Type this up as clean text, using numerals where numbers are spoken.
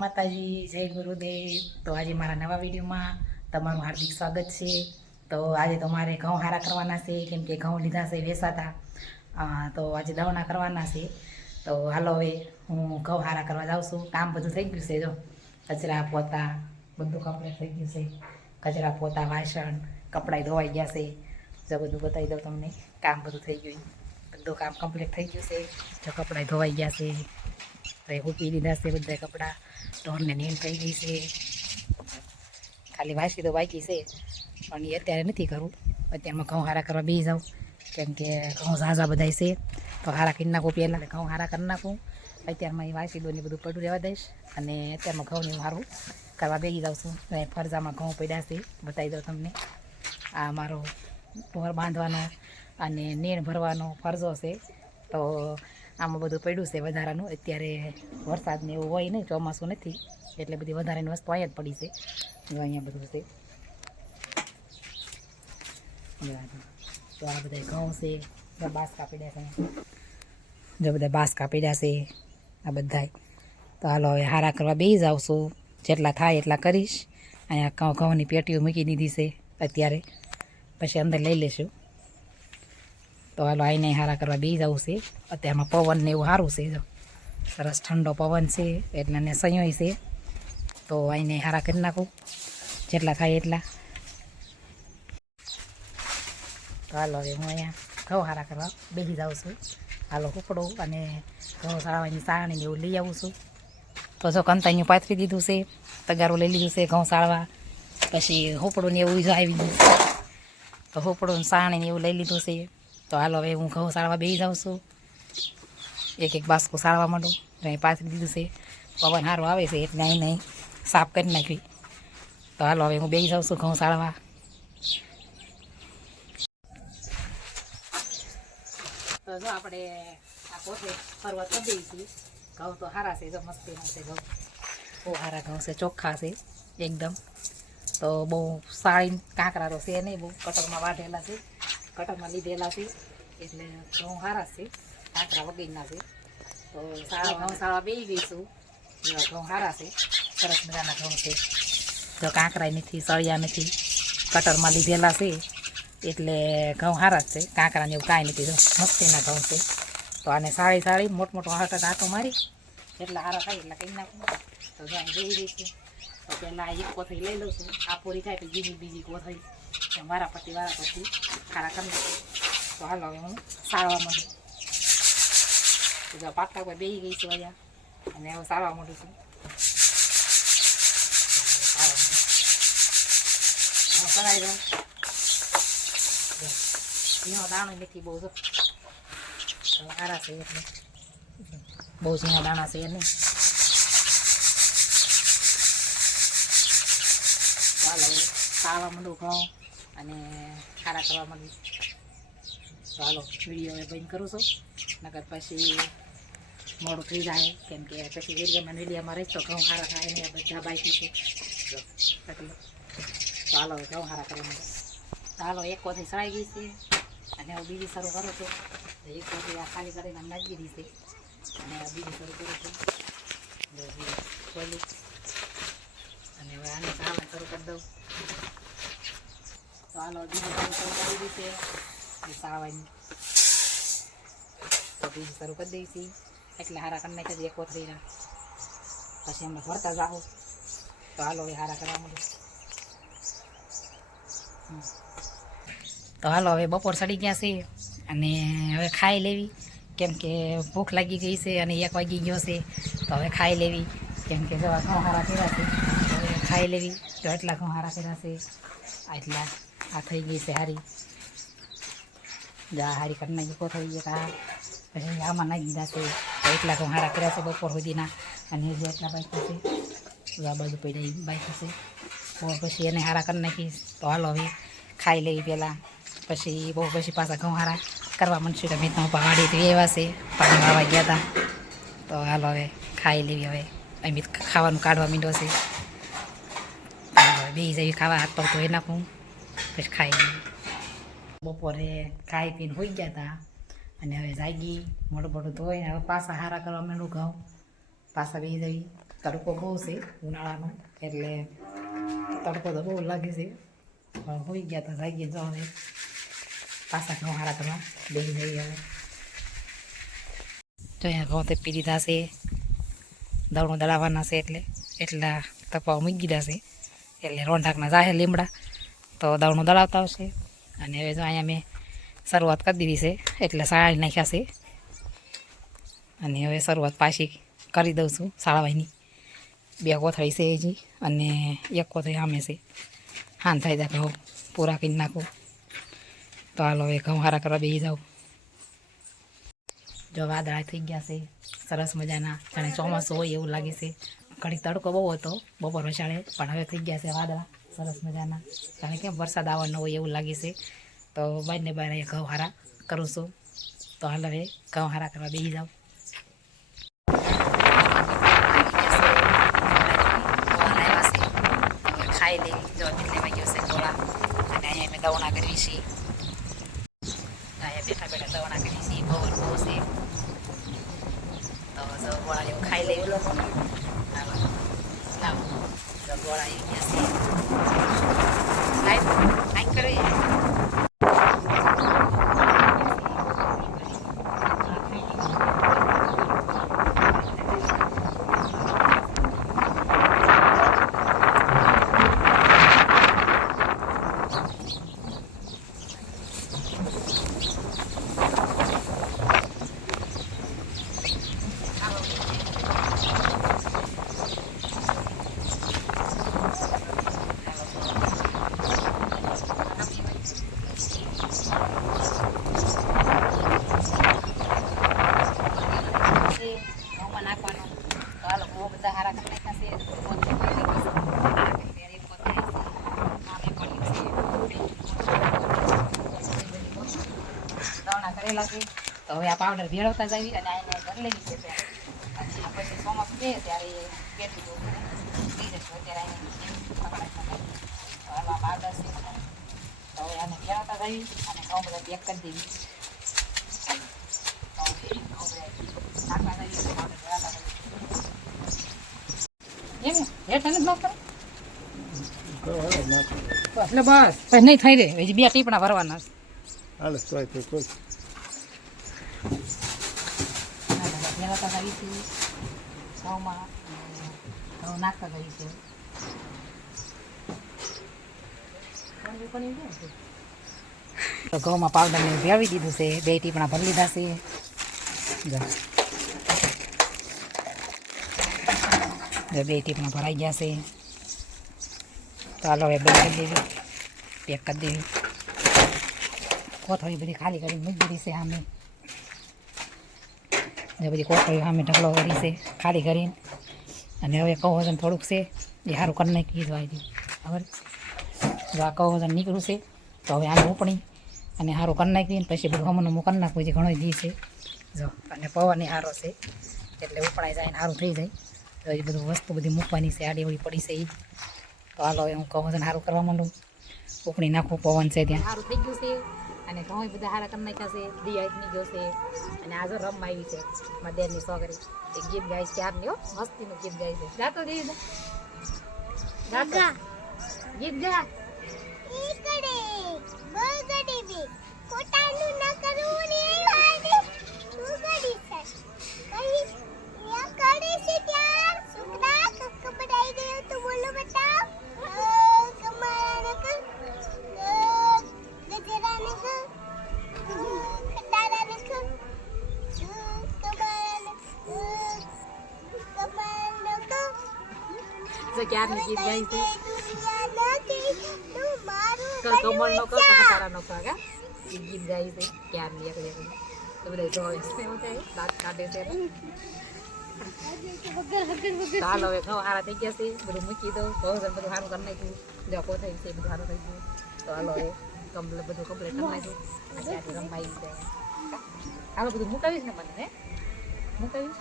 માતાજી, જય ગુરુદેવ. તો આજે મારા નવા વિડીયોમાં તમારું હાર્દિક સ્વાગત છે. તો આજે તો મારે ઘઉં હારા કરવાના છે, કેમ કે ઘઉં લીધા છે વેસાતા. તો આજે દવણા કરવાના છે. તો હાલો હવે હું ઘઉં હારા કરવા જાઉં છું. કામ બધું થઈ ગયું છે. જો કચરા પોતા બધું કમ્પ્લીટ થઈ ગયું છે. કચરા પોતા વાસણ કપડાં ધોવાઈ ગયા છે. જો બધું બતાવી દઉં તમને. કામ બધું થઈ ગયું, બધું કામ કમ્પ્લીટ થઈ ગયું છે. જો કપડાં ધોવાઈ ગયા છે. તો એ મૂકી દીધા છે બધા કપડાં. ઢોરને નીણ થઈ ગઈ છે. ખાલી વાસી તો બાકી છે, પણ એ અત્યારે નથી કરવું. અત્યારમાં ઘઉં હારા કરવા બેસી જાઉં, કેમ કે ઘઉં ઝાઝા બધાય છે. તો હારા કરી નાખું, પહેલાં ઘઉં હારા કરી નાખું. અત્યારમાં એ વાસી દોને બધું પડું રહેવા દઈશ, અને અત્યારમાં ઘઉંને હું હારું કરવા બેસી જાઉં છું. ફરજામાં ઘઉં પડ્યા છે, બતાવી દઉં તમને. આ મારો ઢોર બાંધવાનો અને નીણ ભરવાનો ફરજો છે. તો આમાં બધું પડ્યું છે વધારાનું. અત્યારે વરસાદને એવું હોય નહીં, ચોમાસું નથી, એટલે બધી વધારાની વસ્તુ અહીંયા જ પડી છે. જો અહીંયા બધું છે. તો આ બધા ઘઉં છે, બાસકા પડ્યા છે. જો બધા બાસકા પડ્યા છે આ બધા. તો હાલો હવે હારા કરવા બેસી જાઉં છું. જેટલા થાય એટલા કરીશ. અહીંયા ઘઉંની પેટીઓ મૂકી દીધી છે અત્યારે, પછી અંદર લઈ લઈશું. તો હાલો આઈને હારા કરવા બેસી જવું છે. અત્યારમાં પવન ને એવું સારું છે. જો સરસ ઠંડો પવન છે, એટલે ને સંયોય છે. તો આઈને હારા કરી નાખું જેટલા થાય એટલા. તો હાલો હવે હું અહીંયા ઘઉં હારા કરવા બેસી જાઉં છું. હાલો કૂકડો અને ઘઉં સાળવાની સાણીને એવું લઈ આવું છું. તો જો કંતાઈનું પાથરી દીધું છે, તગારું લઈ લીધું છે ઘઉં સાળવા. પછી હોપડું ને એવું જો આવી ગયું, તો હોપડું સાણીને એવું લઈ લીધું છે. તો હાલો હવે હું ઘઉં સાળવા બેસી જાઉં છું. એક એક બાસકો સાળવા માંડું. અહીં પાથરી દીધું છે, પવન સારું આવે છે એટલે અહીં નહીં સાફ કરી નાખવી. તો હાલો હવે હું બેસી જાઉં છું ઘઉં સાળવા. તો જો આપણે આ પોતે ફરવા કરી દઈશું. ઘઉં તો સારા છે, જો મસ્તીના છે ઘઉં. બહુ સારા ઘઉં છે, ચોખ્ખા છે એકદમ. તો બહુ સાળી કાંકરા તો છે નહીં, બહુ કટરમાં વાઢેલા છે, કટરમાં લીધેલા છે, એટલે ઘઉં સારા છે, કાંકરા વગેરેના છે. તો ઘઉં સાળવા બેસી ગઈશું. ઘઉં સારા છે, સરસ મજાના ઘઉં છે. જો કાંકરા નથી, સળિયા નથી, કટરમાં લીધેલા છે, એટલે ઘઉં સારા જ છે. કાંકરાને એવું કાંઈ નથી. જો મસ્તીના ઘઉં છે. તો આને સાળી મોટો આટો મારી એટલા સારા થાય એટલા કરી નાખું. તો જો અહીં જોઈ દઈશું. તો પહેલાં એક કોથળી લઈ લઉં છું. આ પૂરી થાય તો બીજી કોથળી વારા પરથી ખારા કરી નાખું. તો હાલો હવે હું સાળવા માંડું. તો જો પાટલા પર બેસી ગઈ છું અહીંયા, અને હવે સાળવા માંડું છું. કરાવી દઉં. ઝીણો દાણો નથી બહુ. જો સારા છે એટલે બહુ ઝીણા દાણા છે નહીં. ચાલો સાળવા માંડું ઘઉં અને ખારા કરવા માંડું. તો હાલો વિડીયો હવે બંધ કરું છું, નકર પછી મોડું થઈ જાય. કેમ કે પછી વિડીયામાં રહીશ તો ઘઉં સારા થાય ને બધા બાકી છે એટલે. તો હાલો ઘઉં સારા કરવા માંડું. તો હાલો એક કોથળી સળાઈ ગઈ છે, અને હવે બીજી શરૂ કરું છું. એક કોથળી આ ખાલી કરીને નાખી દીધી છે, અને બીજી શરૂ કરું છું. ખોલી અને હવે આને સાળવા શરૂ કરી દઉં. તો હાલો બીજી શરૂ કરી દીધી છે એ સાળવાની. તો બીજી શરૂ કરી દઈશી. એટલે હારા કરી નાખી એક કોથળીના. પછી અમે ભરતા જાઓ. તો હાલો હવે હારા કરવા માંડું. તો હાલો હવે બપોર સડી ગયા છે, અને હવે ખાઈ લેવી. કેમ કે ભૂખ લાગી ગઈ છે, અને 1 વાગી ગયો છે. તો હવે ખાઈ લેવી, કેમ કે જો ઘઉં હારા કર્યા છે. હવે ખાઈ લેવી. જો એટલા ઘઉં હારા કર્યા છે, એટલા આ થઈ ગઈ છે હારી. જા હારી કરી નાખી કોથળી એક. આ પછી આમાં નાખી દીધા છે. તો એટલા ઘઉં હારા કર્યા છે બપોર સુધીના, અને હજી એટલા બાકી છે. આ બાજુ પડ્યા બાકી છે. પછી એને હારા કરી નાખીશ. તો હાલો હવે ખાઈ લેવી પહેલાં, પછી પછી પાછા ઘઉં હારા કરવા માંડશું. મેં વાડી એવા છે, પાણી વાવા ગયા હતા. તો હાલો હવે ખાઈ લેવી. હવે અમિત ખાવાનું કાઢવા માંડ્યો છે. હવે બે જવી ખાવા, હાથ પગ ધોઈ નાખું, પછી ખાઈ લેવી. બપોરે ખાઈ પીને હોઈ ગયા હતા, અને હવે જાગી મોટું ધોઈને હવે પાછા હારા કરવા માંડું ઘઉં. પાછા બે જવી. તડકો બહુ છે ઉનાળાનો, એટલે તડકો તો બહુ લાગે છે. પણ હોઈ ગયા તો જાગીએ જો હવે પાછા ઘઉં હારા કરવા બેસી જઈએ. હવે જો અહીંયા ઘઉં તે પી દીધા છે, દવણું દળાવવાના છે, એટલા તપાવ મૂકી દીધા છે. એટલે રોંઢાકના જાહે લીમડા તો દવણું દળાવતા આવશે. અને હવે જો અહીંયા મેં શરૂઆત કરી દીધી છે, એટલે સાળી નાખ્યા છે. અને હવે શરૂઆત પાછી કરી દઉં છું સાળવાની. 2 કોથળી છે હજી, અને 1 કોથળી સામે છે. હાન થાય ત્યાં ઘઉં પૂરા કરી નાખું. તો હાલો હવે ઘઉં હારા કરવા બેસી જાઉં. જો વાદળા થઈ ગયા છે સરસ મજાના, જાણે ચોમાસું હોય એવું લાગે છે. ઘડી તડકો બહુ હતો બપોર વસાડે, પણ હવે થઈ ગયા છે વાદળા સરસ મજાના, જાણે કેમ વરસાદ આવવાનો હોય એવું લાગે છે. તો બારને બાર ઘઉં હારા કરું છું. તો હાલ હવે ઘઉં હારા કરવા બેસી જાઉં. ખાઈ લઈ જો એટલે વાગ્યો છે ગોળા, અને અહીંયા મેં દવણા કરવી છે. અહીંયા બેઠા બેઠા દવણા કરવી છે, પવન બહુ છે. તો જો ગોળા એવું ખાઈ લઈ. જો ગોળા આવી ગયા છે. લાઈટ કરી કરેલા છે. તો હવે આ પાવડર ભેળવતા જઈએ અને આને કરી લેવી છે. પછી ચોમાસું છે ત્યારે કેટલી બહુ થઈ જશે. અત્યારે આને પાવડર છે. તો હવે આને ભેળવતા જઈએ અને ઘઉં બધા પેક કરી દેવી. નાખવા જઈએ પાવડર ભેળવતા જઈએ. એમ હેઠ એને બ્લોક કરે એટલે બસ પછી નહીં થઈ રહે. હજી 2 ટીપણા ભરવાના છે. હાલે તોય તો કોઈ ભેળવતા જઈએ છીએ ઘઉંમાં, ઘઉં નાખતા જઈએ છીએ. તો ઘઉંમાં પાવડર ને ભેળવી દીધું છે. 2 ટીપણા ભરી લીધા છે. 2 ટીપણા ભરાઈ ગયા છે. તો હાલો હવે બંધ કરી દેવી, પેક કરી દેવી. કોથળી બધી ખાલી કરીને મૂકી દીધી છે સામે. બધી કોથળી સામે ઢગલો કરી છે ખાલી કરીને. અને હવે કહું વજન થોડુંક છે એ સારું કરી નાખી દીધું. ખબર જો આ કહું વજન નીકળ્યું છે તો હવે આને ઉપણી અને સારું કરી નાખીને પછી બધું હમણાં કરી નાખવું છે. ઘણો દી છે જો, અને પવન સારો છે એટલે ઉપણાઈ જાય ને સારું થઈ જાય. તો એ બધું વસ્તુ બધી મૂકવાની છે, આડીવડી પડી છે એ. તો હાલો હું કહું વજન સારું કરવા માંડું, ઉપણી નાખું. પવન છે ત્યાં સારું થઈ ગયું છે. અને ઘઉં બધા હારા કરી નાખ્યા છે. દિવાળી ગયો છે. અને આજે રમવા આવી છે મારા દેરની છોકરી. એક ગીત ગાય છે ક્યારની, હો મસ્તીનું ગીત ગાય છે. ગાતો દે ગાતા ગીત ગા. ક્યારની ગીત ગાય છે. કમળ નો કટારા નો કાગા એ ગીત ગાય છે ક્યારની એક. તો બધા જોવે છે, દાંત કાઢે છે. ચાલો હવે ઘઉં સારા થઈ ગયા છે. બધું મૂકી દઉં. બધું સારું કરી નાખ્યું. જો કોથળી છે બધું સારું થઈ ગયું. તો હાલો હવે બધું કમ્પ્લીટ કરી નાખ્યું. અત્યારથી રમાઈ છે. હાલો બધું મુકાવીશ ને મને, હે મુકાવીશ.